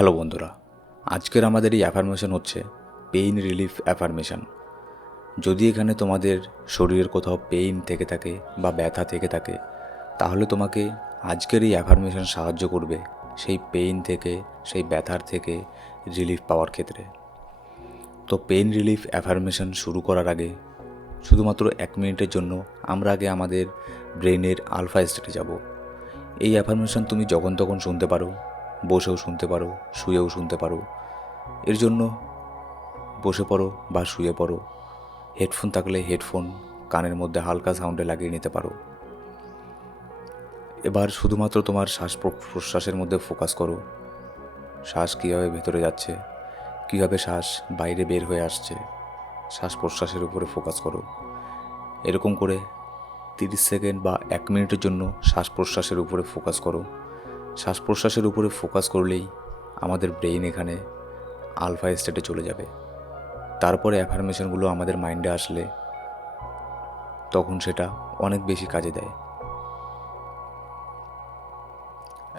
Hello বন্ধুরা, আজকের আমাদের এই অ্যাফার্মেশন হচ্ছে পেইন রিলিফ অ্যাফার্মেশন। যদি এখানে তোমাদের শরীরের কোথাও পেইন থেকে থাকে বা ব্যথা থেকে থাকে, তাহলে তোমাকে আজকের এই অ্যাফার্মেশন সাহায্য করবে সেই পেইন থেকে, সেই ব্যথার থেকে রিলিফ পাওয়ার ক্ষেত্রে। তো পেইন রিলিফ অ্যাফার্মেশন শুরু করার আগে শুধুমাত্র 1 মিনিটের জন্য আমরা আগে আমাদের ব্রেনের আলফা স্টেটে যাব। এই অ্যাফার্মেশন তুমি যখন তখন শুনতে পারো, বসেও শুনতে পারো, শুয়েও শুনতে পারো। এর জন্য বসে পড়ো বা শুয়ে পড়ো, হেডফোন থাকলে হেডফোন কানের মধ্যে হালকা সাউন্ডে লাগিয়ে নিতে পারো। এবার শুধুমাত্র তোমার শ্বাস প্রশ্বাসের মধ্যে ফোকাস করো। শ্বাস কীভাবে ভেতরে যাচ্ছে, কীভাবে শ্বাস বাইরে বের হয়ে আসছে, শ্বাস প্রশ্বাসের উপরে ফোকাস করো। এরকম করে 30 সেকেন্ড বা 1 মিনিটের জন্য শ্বাস প্রশ্বাসের উপরে ফোকাস করো। শ্বাস প্রশ্বাসের উপরে ফোকাস করলেই আমাদের ব্রেইন এখানে আলফা স্টেটে চলে যাবে। তারপরে অ্যাফার্মেশনগুলো আমাদের মাইন্ডে আসলে তখন সেটা অনেক বেশি কাজে দেয়।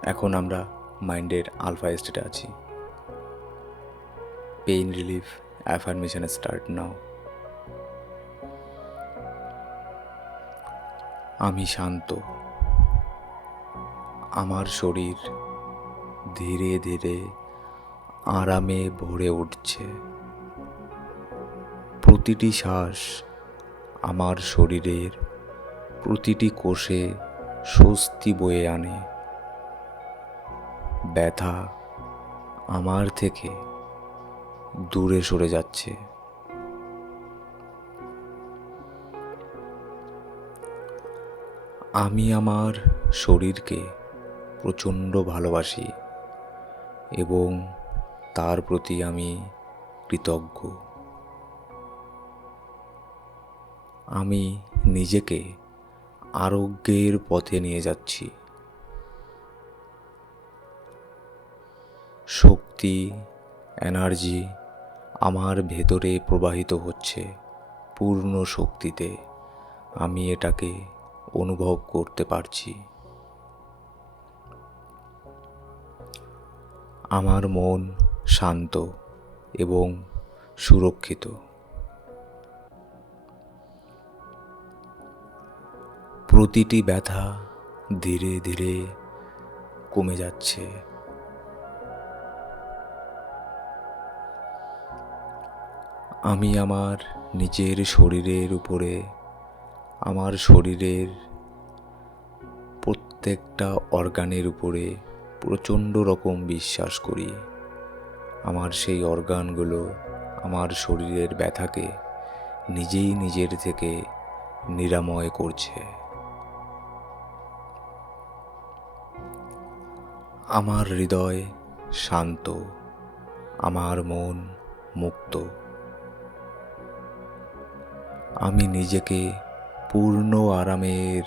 এখন আমরা মাইন্ডের আলফা স্টেটে আছি। Pain relief affirmation start now. আমি শান্ত। আমার শরীর ধীরে ধীরে আরামে ভরে উঠছে। প্রতিটি শ্বাস আমার শরীরের প্রতিটি কোষে স্বস্তি বয়ে আনে। ব্যথা আমার থেকে দূরে সরে যাচ্ছে। আমি আমার শরীরকে প্রচণ্ড ভালোবাসি এবং তার প্রতি আমি কৃতজ্ঞ। আমি নিজেকে আরোগ্যের পথে নিয়ে যাচ্ছি। শক্তি, এনার্জি আমার ভেতরে প্রবাহিত হচ্ছে পূর্ণ শক্তিতে। আমি এটাকে অনুভব করতে পারছি। আমার মন শান্ত এবং সুরক্ষিত। প্রতিটি ব্যথা ধীরে ধীরে কমে যাচ্ছে। আমি আমার নিজের শরীরের উপরে, আমার শরীরের প্রত্যেকটা অর্গানের উপরে প্রচণ্ড রকম বিশ্বাস করি। আমার সেই অর্গানগুলো আমার শরীরের ব্যথাকে নিজেই নিজের থেকে নিরাময় করছে। আমার হৃদয় শান্ত, আমার মন মুক্ত। আমি নিজেকে পূর্ণ আরামের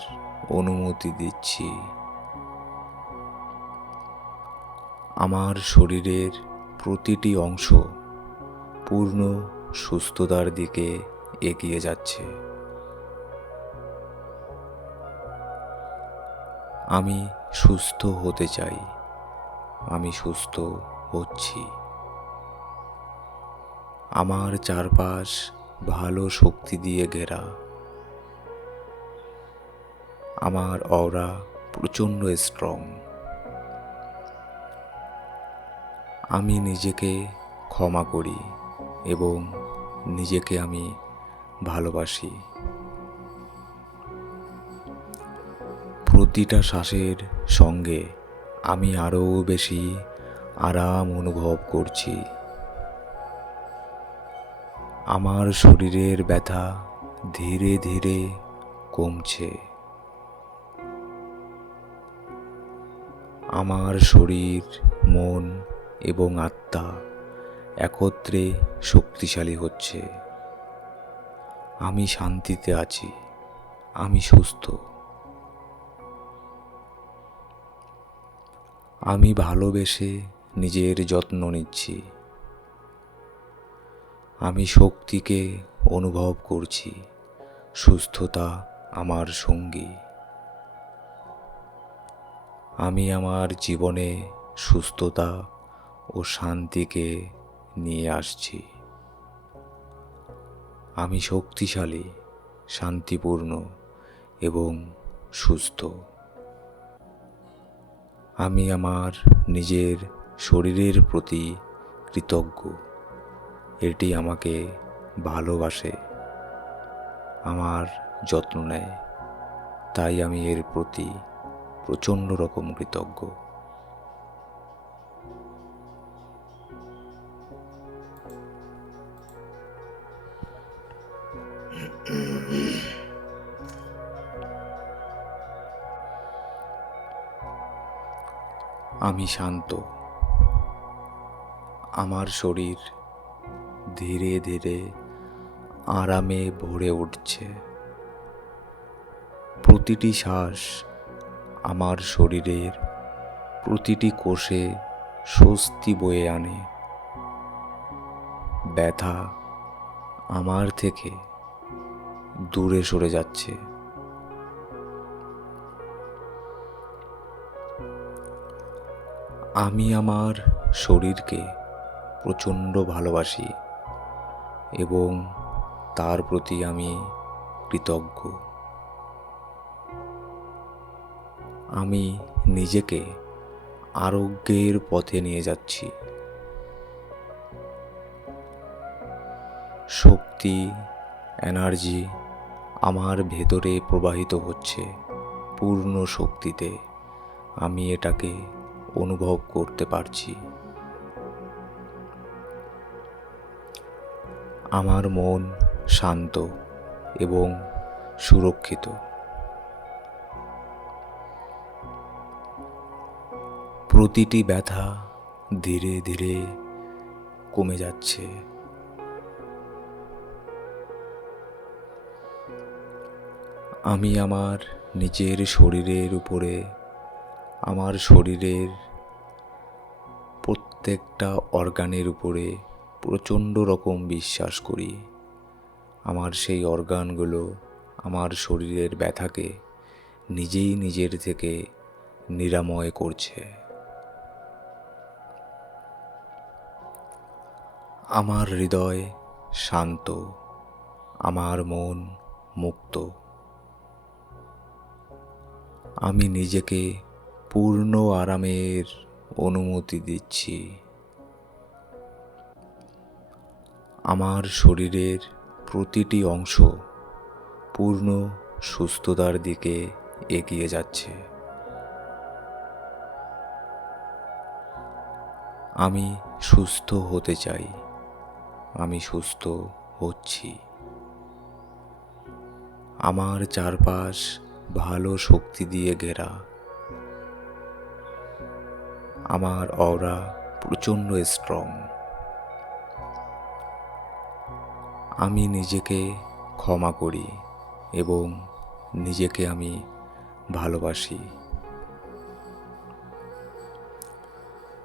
অনুমতি দিচ্ছি। আমার শরীরের প্রতিটি অংশ পূর্ণ সুস্থতার দিকে এগিয়ে যাচ্ছে। আমি সুস্থ হতে চাই, আমি সুস্থ হচ্ছি। আমার চারপাশ ভালো শক্তি দিয়ে ঘেরা। আমার অরা প্রচণ্ড স্ট্রং। আমি নিজেকে ক্ষমা করি এবং নিজেকে আমি ভালোবাসি। প্রতিটা শ্বাসের সঙ্গে আমি আরও বেশি আরাম অনুভব করছি। আমার শরীরের ব্যথা ধীরে ধীরে কমছে। আমার শরীর, মন এবং আত্মা একত্রে শক্তিশালী হচ্ছে। আমি শান্তিতে আছি, আমি সুস্থ। আমি ভালোবেসে নিজের যত্ন নিচ্ছি। আমি শক্তিকে অনুভব করছি। সুস্থতা আমার সঙ্গী। আমি আমার জীবনে সুস্থতা ও শান্তিকে নিয়ে আসছি। আমি শক্তিশালী, শান্তিপূর্ণ এবং সুস্থ। আমি আমার নিজের শরীরের প্রতি কৃতজ্ঞ। এটি আমাকে ভালোবাসে, আমার যত্ন নেয়, তাই আমি এর প্রতি প্রচণ্ড রকম কৃতজ্ঞ। আমি শান্ত। আমার শরীর ধীরে ধীরে আরামে ভরে উঠছে। প্রতিটি শ্বাস আমার শরীরের প্রতিটি কোষে স্বস্তি বয়ে আনে। ব্যথা আমার থেকে দূরে সরে যাচ্ছে। আমি আমার শরীরকে প্রচণ্ড ভালোবাসি এবং তার প্রতি আমি কৃতজ্ঞ। আমি নিজেকে আরোগ্যের পথে নিয়ে যাচ্ছি। শক্তি, এনার্জি আমার ভেতরে প্রবাহিত হচ্ছে পূর্ণ শক্তিতে। আমি এটাকে অনুভব করতে পারছি। আমার মন শান্ত এবং সুরক্ষিত। প্রতিটি ব্যথা ধীরে ধীরে কমে যাচ্ছে। আমি আমার নিজের শরীরের উপরে, আমার শরীরের প্রত্যেকটা অর্গানের উপরে প্রচণ্ড রকম বিশ্বাস করি। আমার সেই অর্গানগুলো আমার শরীরের ব্যথাকে নিজেই নিজের থেকে নিরাময় করছে। আমার হৃদয় শান্ত, আমার মন মুক্ত। আমি নিজেকে পূর্ণ আরামের অনুমতি দিচ্ছি। আমার শরীরের প্রতিটি অংশ পূর্ণ সুস্থতার দিকে এগিয়ে যাচ্ছে। আমি সুস্থ হতে চাই, আমি সুস্থ হচ্ছি। আমার চারপাশ ভালো শক্তি দিয়ে ঘেরা। আমার অরা প্রচণ্ড স্ট্রং। আমি নিজেকে ক্ষমা করি এবং নিজেকে আমি ভালোবাসি।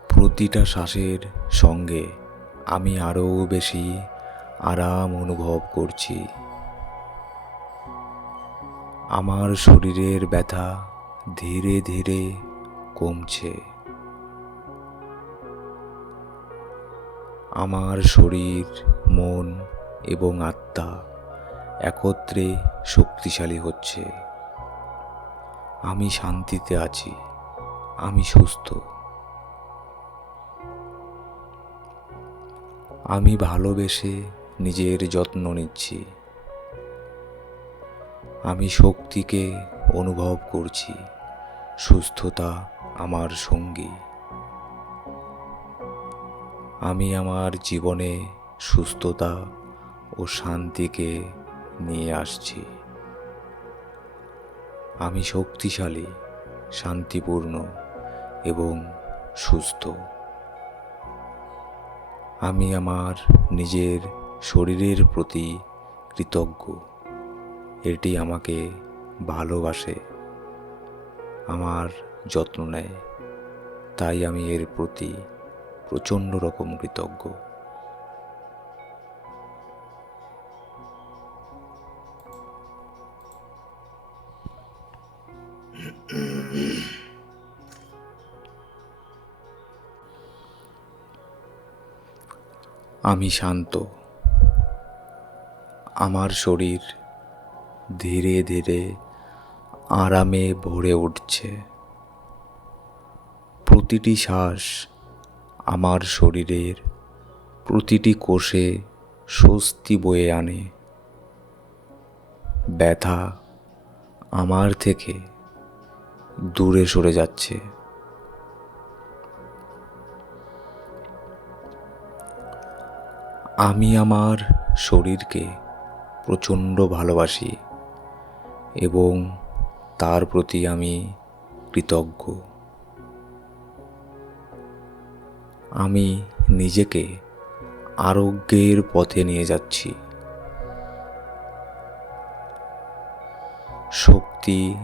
প্রতিটা শ্বাসের সঙ্গে আমি আরও বেশি আরাম অনুভব করছি। আমার শরীরের ব্যথা ধীরে ধীরে কমছে। আমার শরীর, মন এবং আত্মা একত্রে শক্তিশালী হচ্ছে। আমি শান্তিতে আছি, আমি সুস্থ। আমি ভালোবেসে নিজের যত্ন নিচ্ছি। আমি শক্তিকে অনুভব করছি, সুস্থতা আমার সঙ্গী। আমি আমার জীবনে সুস্থতা ও শান্তিকে নিয়ে আসছি। আমি শক্তিশালী, শান্তিপূর্ণ এবং সুস্থ। আমি আমার নিজের শরীরের প্রতি কৃতজ্ঞ। এটি আমাকে ভালোবাসে, আমার যত্ন নেয়, তাই আমি এর প্রতি প্রচণ্ড রকম কৃতজ্ঞ। আমি শান্ত। আমার শরীর ধীরে ধীরে আরামে ভরে উঠছে। প্রতিটি শ্বাস আমার শরীরের প্রতিটি কোষে স্বস্তি বয়ে আনে। ব্যথা আমার থেকে দূরে সরে যাচ্ছে। আমি আমার শরীরকে প্রচণ্ড ভালোবাসি এবং তার প্রতি আমি কৃতজ্ঞ। আমি নিজেকে আরোগ্যের পথে নিয়ে যাচ্ছি। শক্তি,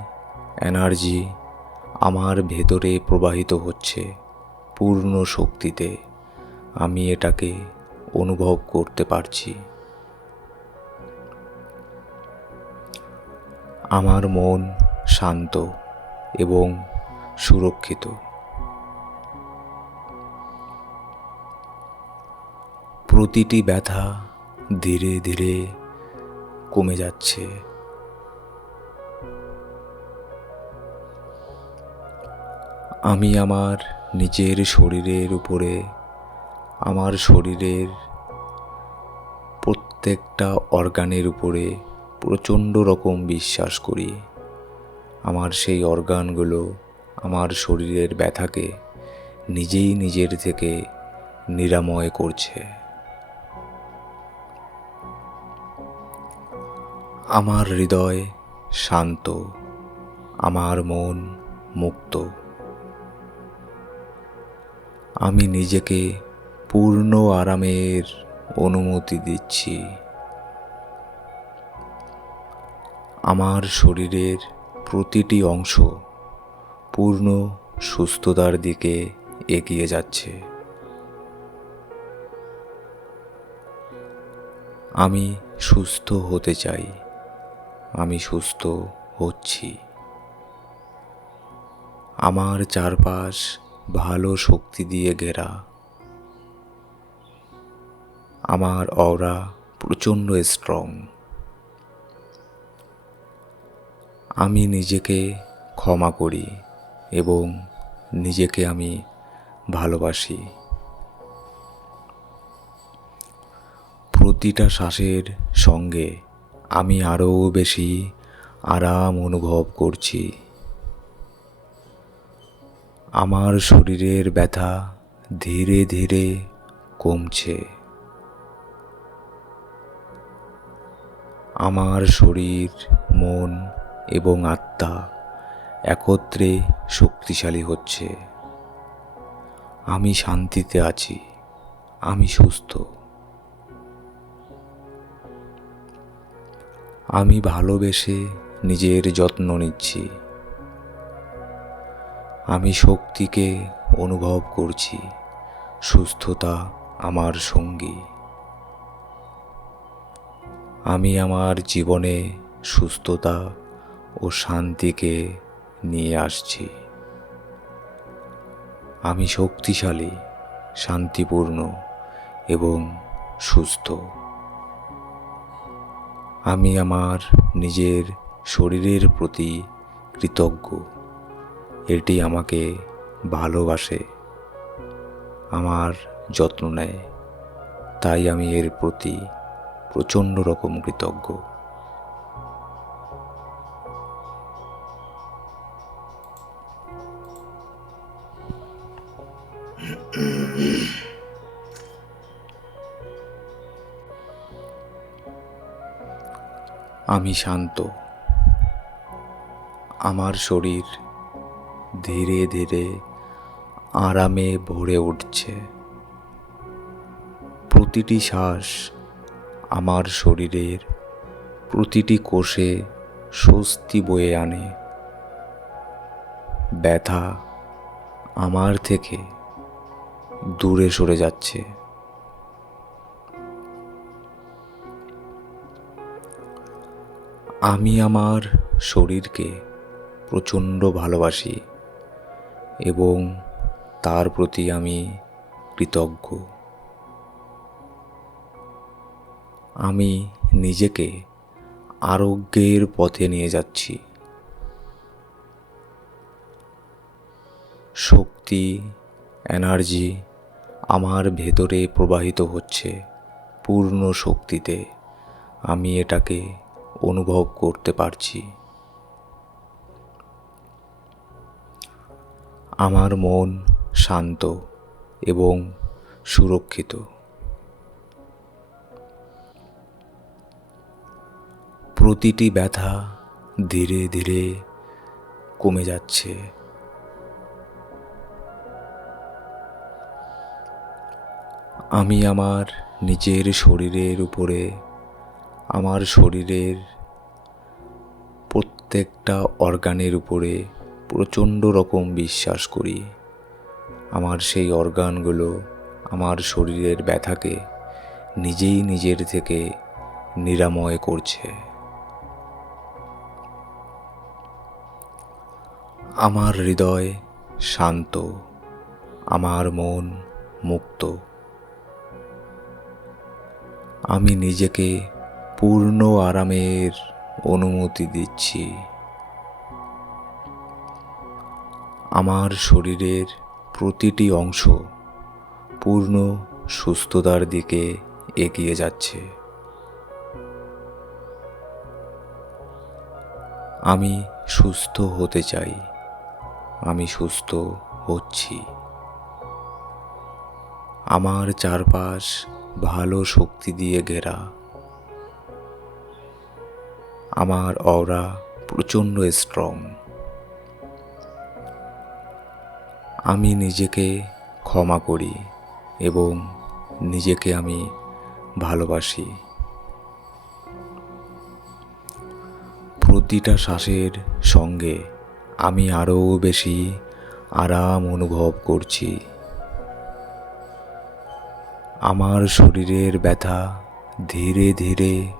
এনার্জি আমার ভেতরে প্রবাহিত হচ্ছে পূর্ণ শক্তিতে। আমি এটাকে অনুভব করতে পারছি। আমার মন শান্ত এবং সুরক্ষিত। প্রতিটি ব্যথা ধীরে ধীরে কমে যাচ্ছে। আমি আমার নিজের শরীরের উপরে, আমার শরীরের প্রত্যেকটা অর্গানের উপরে প্রচণ্ড রকম বিশ্বাস করি। আমার সেই অর্গানগুলো আমার শরীরের ব্যথাকে নিজেই নিজের থেকে নিরাময় করছে। আমার হৃদয় শান্ত, আমার মন মুক্ত। আমি নিজেকে পূর্ণ আরামের অনুমতি দিচ্ছি। আমার শরীরের প্রতিটি অংশ পূর্ণ সুস্থতার দিকে এগিয়ে যাচ্ছে। আমি সুস্থ হতে চাই, আমি সুস্থ হচ্ছি। আমার চারপাশ ভালো শক্তি দিয়ে ঘেরা। আমার অরা প্রচণ্ড স্ট্রং। আমি নিজেকে ক্ষমা করি এবং নিজেকে আমি ভালোবাসি। প্রতিটা শ্বাসের সঙ্গে আমি আরও বেশি আরাম অনুভব করছি। আমার শরীরের ব্যথা ধীরে ধীরে কমছে। আমার শরীর, মন এবং আত্মা একত্রে শক্তিশালী হচ্ছে। আমি শান্তিতে আছি, আমি সুস্থ। আমি ভালোবেসে নিজের যত্ন নিচ্ছি। আমি শক্তিকে অনুভব করছি। সুস্থতা আমার সঙ্গী। আমি আমার জীবনে সুস্থতা ও শান্তিকে নিয়ে আসছি। আমি শক্তিশালী, শান্তিপূর্ণ এবং সুস্থ। আমি আমার নিজের শরীরের প্রতি কৃতজ্ঞ। এটি আমাকে ভালোবাসে, আমার যত্ন নেয়, তাই আমি এর প্রতি প্রচণ্ড রকম কৃতজ্ঞ। আমি শান্ত। আমার শরীর ধীরে ধীরে আরামে ভরে উঠছে। প্রতিটি শ্বাস আমার শরীরের প্রতিটি কোষে স্বস্তি বয়ে আনে। ব্যথা আমার থেকে দূরে সরে যাচ্ছে। আমি আমার শরীরকে প্রচণ্ড ভালোবাসি এবং তার প্রতি আমি কৃতজ্ঞ। আমি নিজেকে আরোগ্যের পথে নিয়ে যাচ্ছি। শক্তি, এনার্জি আমার ভেতরে প্রবাহিত হচ্ছে পূর্ণ শক্তিতে। আমি এটাকে অনুভব করতে পারছি। আমার মন শান্ত এবং সুরক্ষিত। প্রতিটি ব্যথা ধীরে ধীরে কমে যাচ্ছে। আমি আমার নিজের শরীরের উপরে, আমার শরীরের প্রত্যেকটা অর্গানের উপরে প্রচণ্ড রকম বিশ্বাস করি। আমার সেই অর্গানগুলো আমার শরীরের ব্যথাকে নিজেই নিজের থেকে নিরাময় করছে। আমার হৃদয় শান্ত, আমার মন মুক্ত। আমি নিজেকে পূর্ণ আরামের অনুমতি দিচ্ছি। আমার শরীরের প্রতিটি অংশ পূর্ণ সুস্থতার দিকে এগিয়ে যাচ্ছে। আমি সুস্থ হতে চাই, আমি সুস্থ হচ্ছি। আমার চারপাশ ভালো শক্তি দিয়ে ঘেরা। আমার অরা প্রচণ্ড স্ট্রং। আমি নিজেকে ক্ষমা করি এবং নিজেকে আমি ভালোবাসি। প্রতিটা শ্বাসের সঙ্গে আমি আরও বেশি আরাম অনুভব করছি। আমার শরীরের ব্যথা ধীরে ধীরে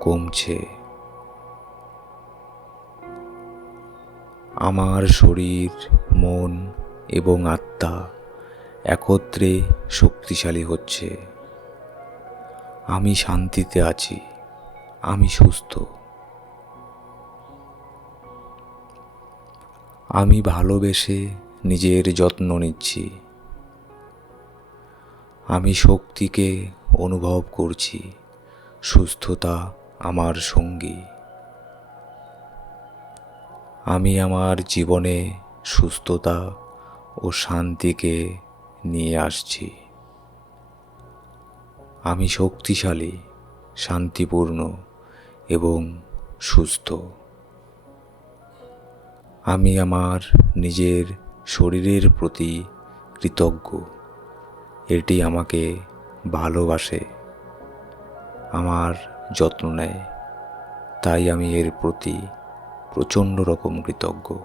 কমছে। আমার শরীর, মন এবং আত্মা একত্রে শক্তিশালী হচ্ছে। আমি শান্তিতে আছি, আমি সুস্থ। আমি ভালোবেসে নিজের যত্ন নিচ্ছি। আমি শক্তিকে অনুভব করছি। সুস্থতা আমার সঙ্গী। আমি আমার জীবনে সুস্থতা ও শান্তিকে নিয়ে আসছি। আমি শক্তিশালী, শান্তিপূর্ণ এবং সুস্থ। আমি আমার নিজের শরীরের প্রতি কৃতজ্ঞ। এটি আমাকে ভালোবাসে, আমার যত্ন নেয়, তাই আমি এর প্রতি প্রচণ্ড রকম কৃতজ্ঞ।